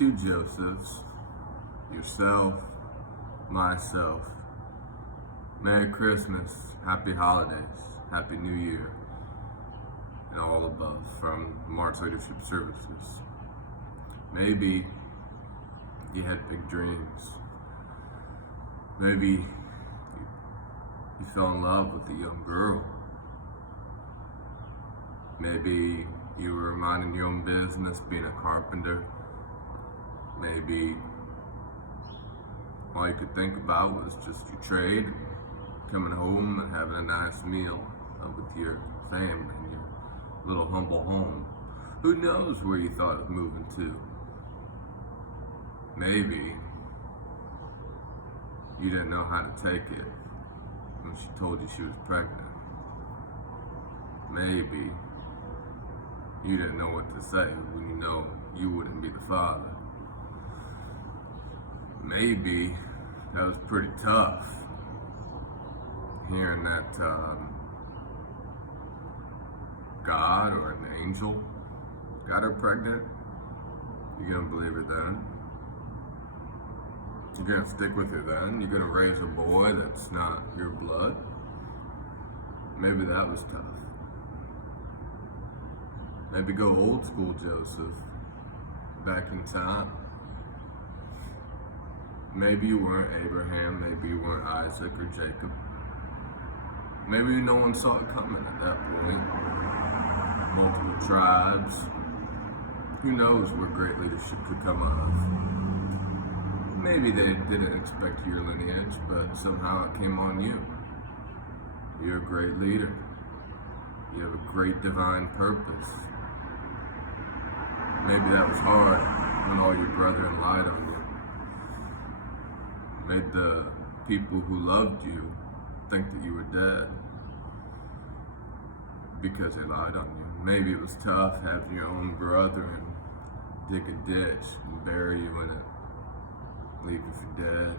two Josephs, yourself, myself. Merry Christmas, Happy Holidays, Happy New Year, and all above from March Leadership Services. Maybe you had big dreams. Maybe you fell in love with a young girl. Maybe you were minding your own business, being a carpenter. Maybe all you could think about was just your trade, coming home and having a nice meal with your family in your little humble home. Who knows where you thought of moving to? Maybe you didn't know how to take it when she told you she was pregnant. Maybe you didn't know what to say when you know you wouldn't be the father. Maybe that was pretty tough, hearing that God or an angel got her pregnant. You gonna believe her then? You're gonna stick with her then? You're gonna raise a boy that's not your blood? Maybe that was tough. Maybe go old school Joseph, back in time. Maybe you weren't Abraham, maybe you weren't Isaac or Jacob. Maybe no one saw it coming at that point. Multiple tribes. Who knows where great leadership could come out of? Maybe they didn't expect your lineage, but somehow it came on you. You're a great leader. You have a great divine purpose. Maybe that was hard when all your brethren lied on you. Made the people who loved you think that you were dead because they lied on you. Maybe it was tough having your own brethren dig a ditch and bury you in it, leave you for dead.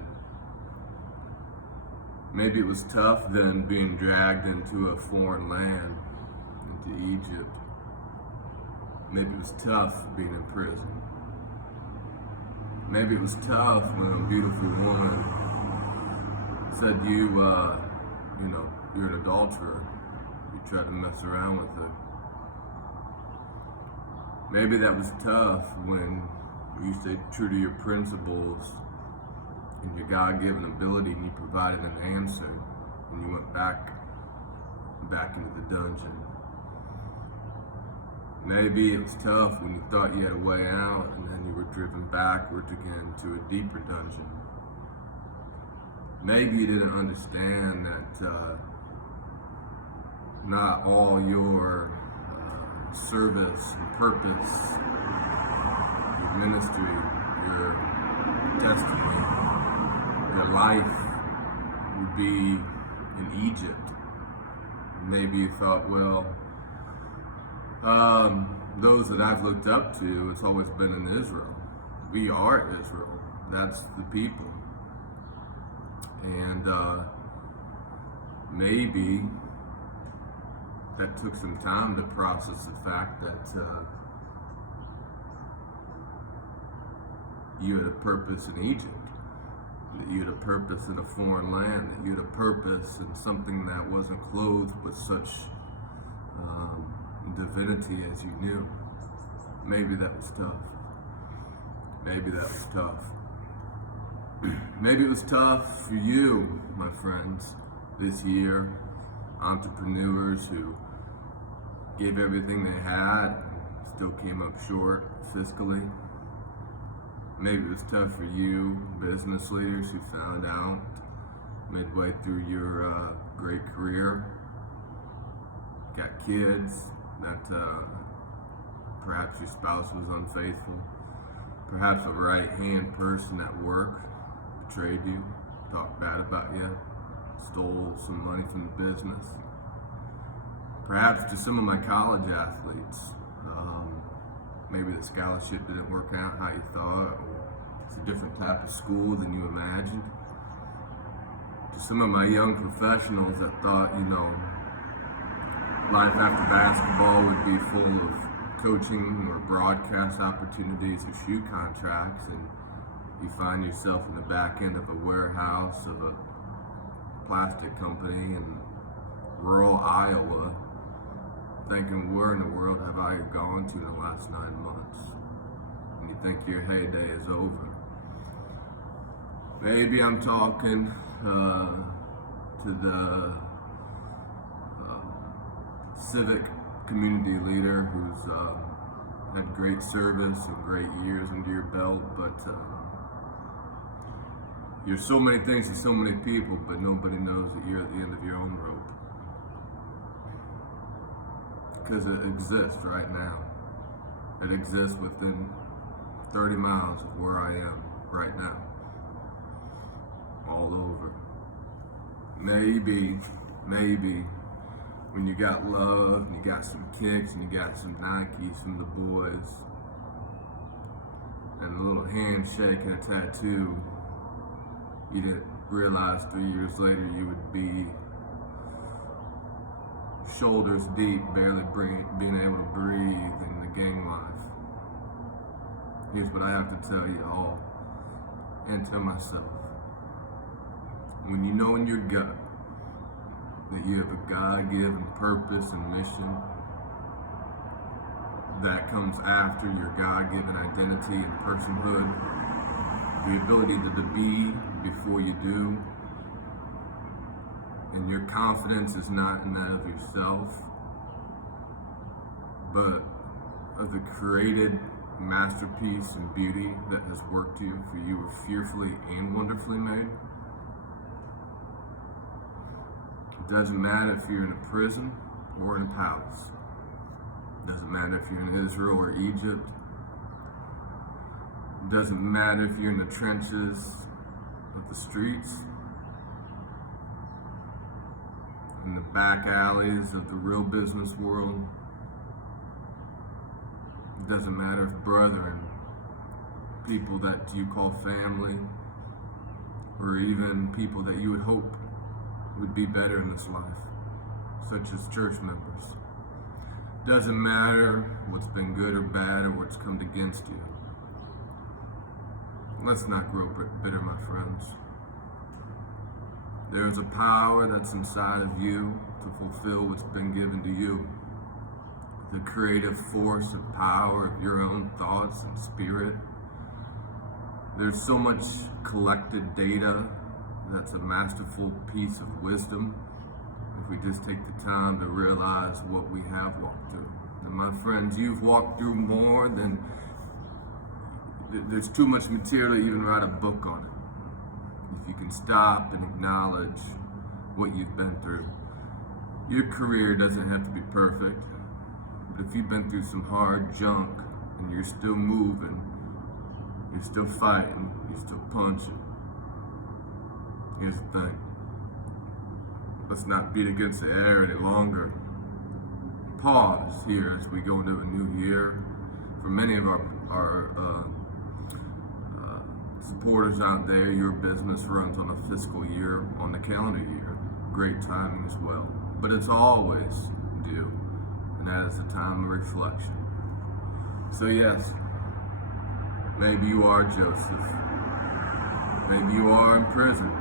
Maybe it was tough then being dragged into a foreign land, into Egypt. Maybe it was tough being in prison. Maybe it was tough when a beautiful woman said you're an adulterer. You tried to mess around with her. Maybe that was tough when you stayed true to your principles and your God-given ability, and you provided an answer, and you went back into the dungeon. Maybe it was tough when you thought you had a way out, and then you were driven backwards again to a deeper dungeon. Maybe you didn't understand that not all your service and purpose, your ministry, your destiny, your life would be in Egypt. Maybe you thought, well, those that I've looked up to, it's always been in Israel. We are Israel. That's the people. And maybe that took some time to process the fact that you had a purpose in Egypt, that you had a purpose in a foreign land, that you had a purpose in something that wasn't clothed with such divinity as you knew. Maybe that was tough. Maybe that was tough. Maybe it was tough for you, my friends, this year. Entrepreneurs who gave everything they had, still came up short fiscally. Maybe it was tough for you, business leaders who found out midway through your great career, got kids, that perhaps your spouse was unfaithful, perhaps a right-hand person at work betrayed you, talked bad about you, stole some money from the business. Perhaps to some of my college athletes, maybe the scholarship didn't work out how you thought, or it's a different type of school than you imagined. To some of my young professionals that thought, life after basketball would be full of coaching or broadcast opportunities or shoot contracts, and you find yourself in the back end of a warehouse of a plastic company in rural Iowa, thinking, where in the world have I gone to in the last 9 months? And you think your heyday is over. Maybe I'm talking to the civic community leader who's had great service and great years under your belt, but you're so many things to so many people, but nobody knows that you're at the end of your own rope. Because it exists right now. It exists within 30 miles of where I am right now. All over. Maybe, when you got love, and you got some kicks, and you got some Nikes from the boys, and a little handshake and a tattoo, you didn't realize 3 years later you would be shoulders deep, barely being able to breathe in the gang life. Here's what I have to tell you all, and to myself. When you know in your gut that you have a God-given purpose and mission that comes after your God-given identity and personhood, the ability to be before you do, and your confidence is not in that of yourself, but of the created masterpiece and beauty that has worked you, for you were fearfully and wonderfully made. It doesn't matter if you're in a prison or in a palace. It doesn't matter if you're in Israel or Egypt. It doesn't matter if you're in the trenches of the streets, in the back alleys of the real business world. It doesn't matter if brethren, people that you call family, or even people that you would hope would be better in this life, such as church members. Doesn't matter what's been good or bad or what's come against you. Let's not grow bitter, my friends. There is a power that's inside of you to fulfill what's been given to you. The creative force and power of your own thoughts and spirit. There's so much collected data that's a masterful piece of wisdom if we just take the time to realize what we have walked through. And my friends, you've walked through more than, there's too much material to even write a book on it. If you can stop and acknowledge what you've been through. Your career doesn't have to be perfect, but if you've been through some hard junk and you're still moving, you're still fighting, you're still punching, here's the thing. Let's not beat against the air any longer. Pause here as we go into a new year. For many of our supporters out there, your business runs on a fiscal year, on the calendar year. Great timing as well. But it's always due, and that is a time of reflection. So yes, maybe you are Joseph. Maybe you are in prison.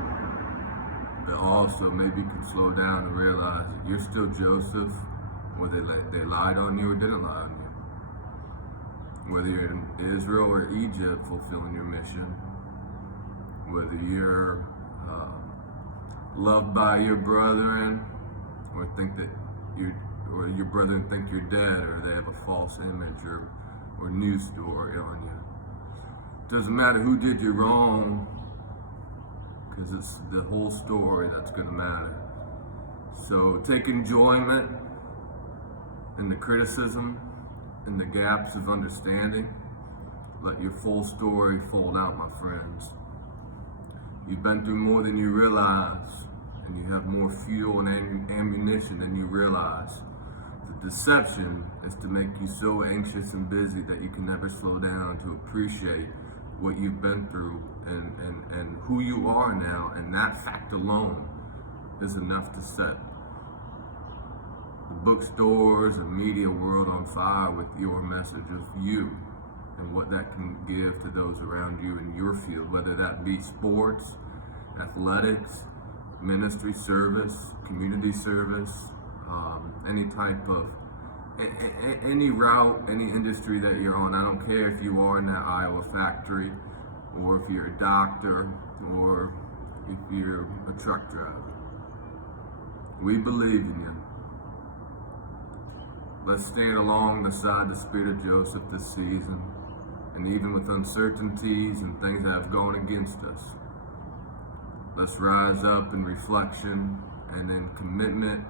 But also maybe you can slow down and realize that you're still Joseph, whether they lied on you or didn't lie on you. Whether you're in Israel or Egypt fulfilling your mission, whether you're loved by your brethren, or think that your brethren think you're dead, or they have a false image or news story on you. Doesn't matter who did you wrong, because it's the whole story that's going to matter. So take enjoyment in the criticism, in the gaps of understanding. Let your full story fold out, my friends. You've been through more than you realize, and you have more fuel and ammunition than you realize. The deception is to make you so anxious and busy that you can never slow down to appreciate what you've been through and who you are now, and that fact alone is enough to set the bookstores and media world on fire with your message of you and what that can give to those around you in your field, whether that be sports, athletics, ministry service, community service, any type of any route, any industry that you're on. I don't care if you are in that Iowa factory, or if you're a doctor, or if you're a truck driver. We believe in you. Let's stand along the side of the Spirit of Joseph this season, and even with uncertainties and things that have gone against us. Let's rise up in reflection and in commitment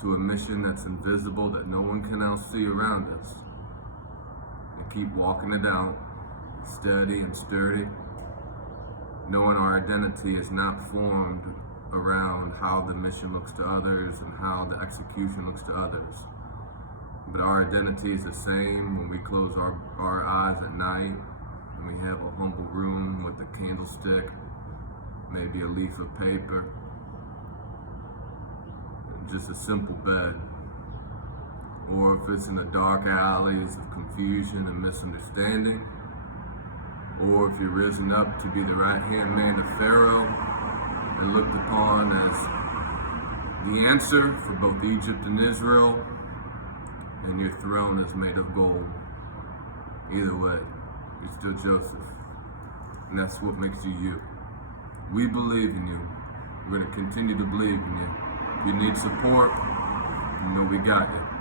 to a mission that's invisible, that no one can else see around us. And keep walking it out, steady and sturdy, knowing our identity is not formed around how the mission looks to others and how the execution looks to others. But our identity is the same when we close our eyes at night and we have a humble room with a candlestick, maybe a leaf of paper, just a simple bed. Or if it's in the dark alleys of confusion and misunderstanding, or if you're risen up to be the right-hand man of Pharaoh and looked upon as the answer for both Egypt and Israel, and your throne is made of gold. Either way, you're still Joseph, and that's what makes you you. We believe in you. We're going to continue to believe in you. If you need support, you know we got you.